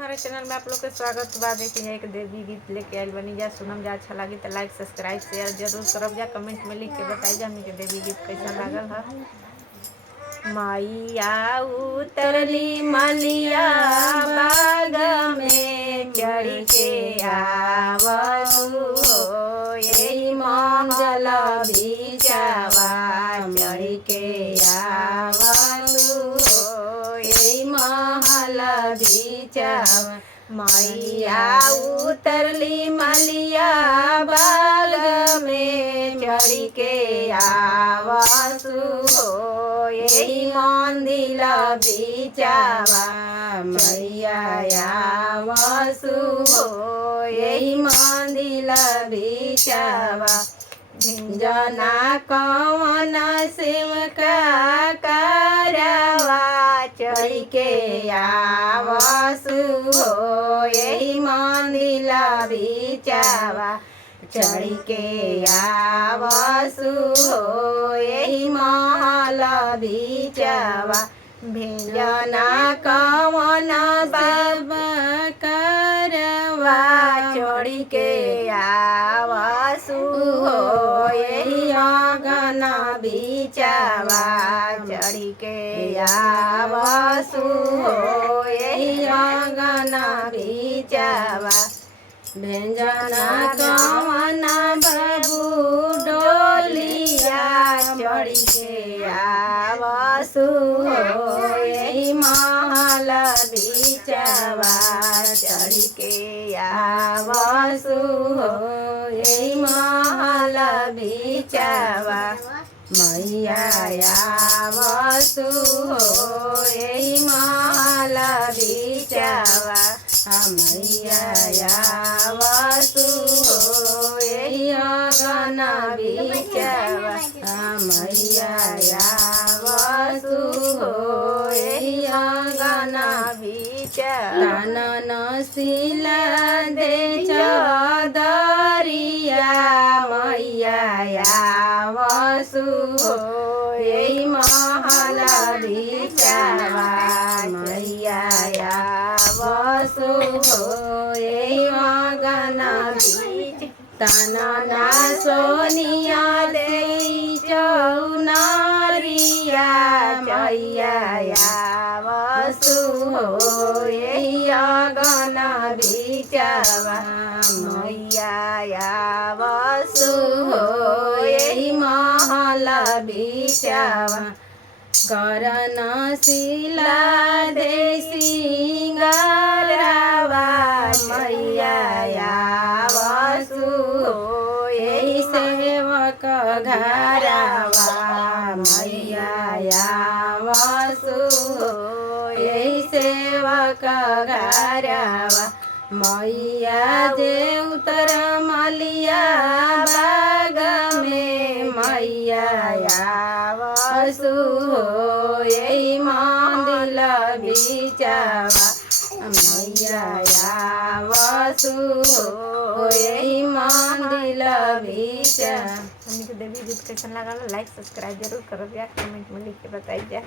हमारे चैनल में आप लोग का स्वागत बा। देखिए एक देवी गीत लेके आयल बनी जा, सुनम जा। अच्छा लगी तो लाइक सब्सक्राइब शेयर जरूर करब जा। कमेंट में लिख के बताई जा हमनी के देवी गीत कैसा लागल है। मैया उतरली मलिया बाग में चढ़ के आवतु हो, यही मंगल बिचावा चढ़ के आवतु हो, यही महल बिचावा। मैया उतरली मलिया बाग में चढ़ के आवतु हो, यही मंदिर बिचावा मैया आवसु हो, यही मंदिर बिचावा। भिंजना कवन शिव का करवा चढ़ के आवसु हो, यही मंदिर बिचावा चढ़ के आवसु हो, यही महल बिचावा। भिंजना कवन बाबा करवा चढ़ के आवसु हो, यही आंगन बिचावा चढ़ के आवसु हो, यही आंगन बिचावा। व्यंजना कवन बाबू डोलिया चढ़ के आवसु हो, यही महल बिचावा चढ़ के आवसु हो, यही महल बिचावा। मैया आवसु हो, यही महल बिचावा। मैया आवसु हो, यही आंगन बिचावा। मैया आवसु हो, यही आंगन बिचावा। कानन सिला दे चदरिया मैया आवसु हो, यही महल बिचावा। मैया आवसु हो, यही आंगन बिचावा। तनना सोनिया दे चौनरिया मैया आवसु हो, यही आंगन बिचावा। मैया आवसु हो, यही महल बिचावा। करन सिला दे सिंगारवा मैया आवसु हो, यही सेवक घरवा मैया आवसु हो, यही सेवक घरवा। मैया जे उतर मलिया बाग में मैया आवसु हो, यही मंदिर बिचावा। मैया आवसु हो, यही मंदिर बिचावा। हमनी के देवी गीत कैसन लागल लाइक सब्सक्राइब जरूर करब जा। कमेंट में लिख के बताई जा।